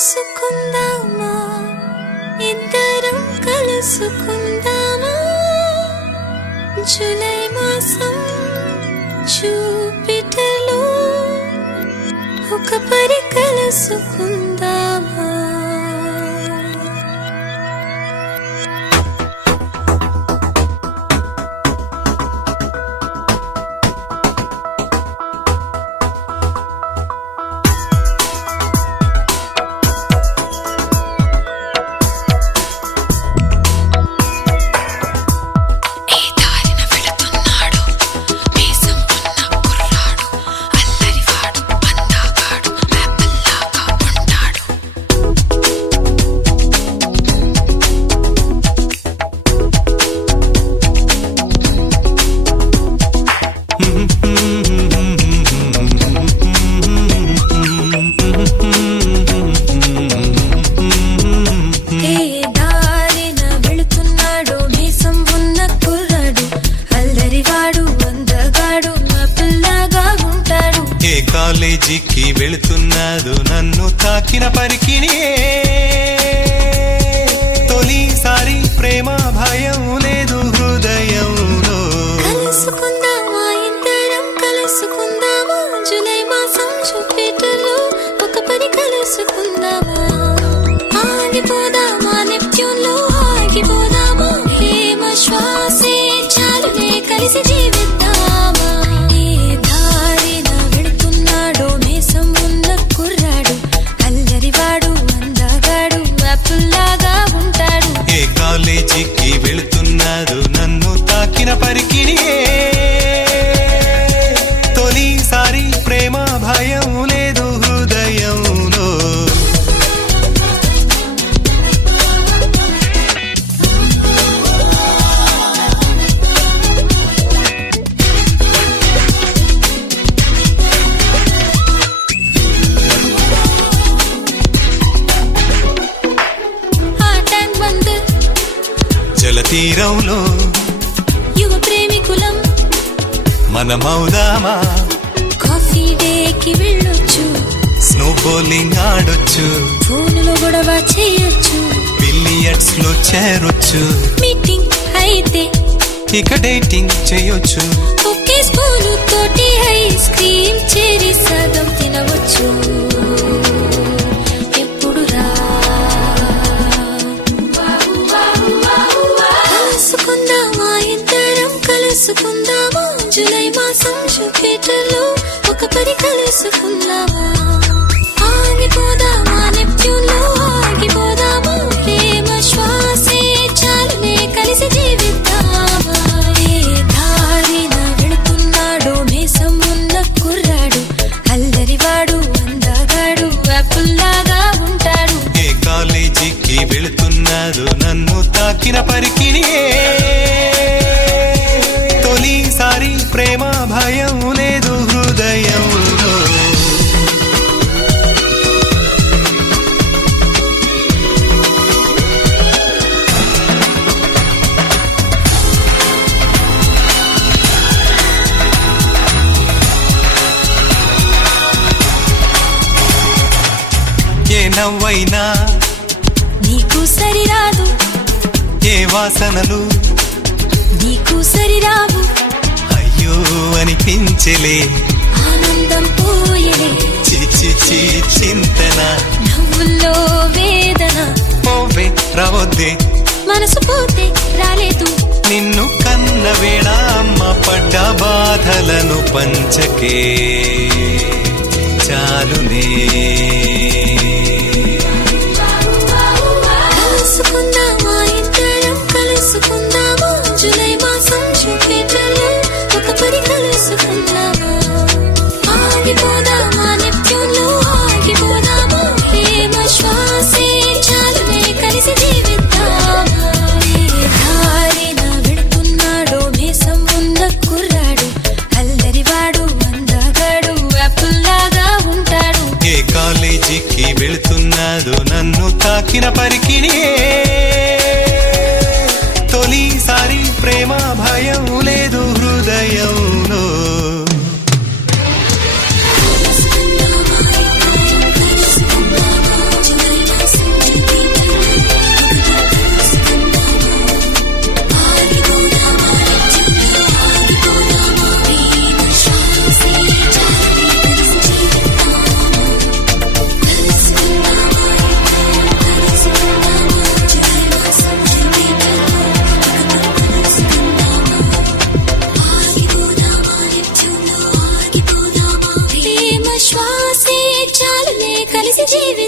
కలుసుకుందామా ఇద్దరం కలుసుకుందామా జూలై మాసం జూపిటర్లో ఒక పరి కలుసుకుందామా కాలేజీకి వెళుతున్నాడు నన్ను తాకిన పరికిణి తొలిసారి ప్రేమ భయం లేదు హృదయంలో కలుసుకుందామా ఇద్దరం కలుసుకుందామా జూలై మాసం జూపిటర్లో ఒక పరి కలుసుకుందామా ఆగిపోదామా నెప్ట్యూన్లో ఆగిపోదామా హేమ శ్వాసే చాలునే కలిసి జీవిద్దామా కాలేజీకి వెళుతున్నాడు నన్ను తాకిన పరికిణి తొలిసారి ప్రేమ భయం లేదు హృదయంలో జలతీరంలో యువ ప్రేమికులం మనమౌదామా కాఫీ డేకి వెళ్ళొచ్చు స్నో బౌలింగ్ ఆడొచ్చు ఫోన్లో గొడవ చేయొచ్చు బిలియర్డ్స్ లో చేరొచ్చు మీటింగ్ అయితే ఇక డేటింగ్ చేయొచ్చు ఒకే స్పూను తోటి ఐస్ క్రీమ్ చేరి సగం తినవచ్చు కలుసుకుందామా జూలై మాసం జూపిటర్లో ఒక పరి కలుసుకుందామా ఆగిపోదామా నెప్ట్యూన్లో ఆగిపోదామా హేమ శ్వాసే చాలునే కలిసి జీవిద్దామా ఏ దారిన వెళుతున్నాడో మీసం ఉన్న కుర్రాడు అల్లరివాడు అందగాడు యాపిల్లాగా ఉంటాడు ఏ కాలేజీకి వెళుతున్నాడు నన్ను తాకిన పరికిణి తొలిసారి ప్రేమ భయం లేదు హృదయంలో ఏ నవ్వైనా నీకు సరిరాదు ఏ వాసనలు నీకు సరిరావు అయ్యో అనిపించలే ఆనందం పోయలే చిచి చింతన నవ్వుల్లో వేదన పోవే రావద్దే మనసు పోతే రాలేదు నిన్ను కన్న వేళ అమ్మ పడ్డ బాధలను పంచకే చాలునే కలుసుకుందామా ఇద్దరం కలుసుకుందామా జూలై మాసం జూపిటర్లో ఒక పరి కలుసుకుందామా ఆగిపోదామా నెప్ట్యూన్లో ఆగిపోదామా హేమ శ్వాసే చాలునే కలిసి జీవిద్దామా దారిన వెళుతున్నాడో మీసం ఉన్న కుర్రాడు అల్లరివాడు అందగాడు యాపిల్లాగా ఉంటాడు ఏ కాలేజీకి వెళుతున్నాడు నన్ను తాకిన పరికిణి తొలిసారి ప్రేమ భయం లేదు హృదయంలో కలుసుకుందామా జీవి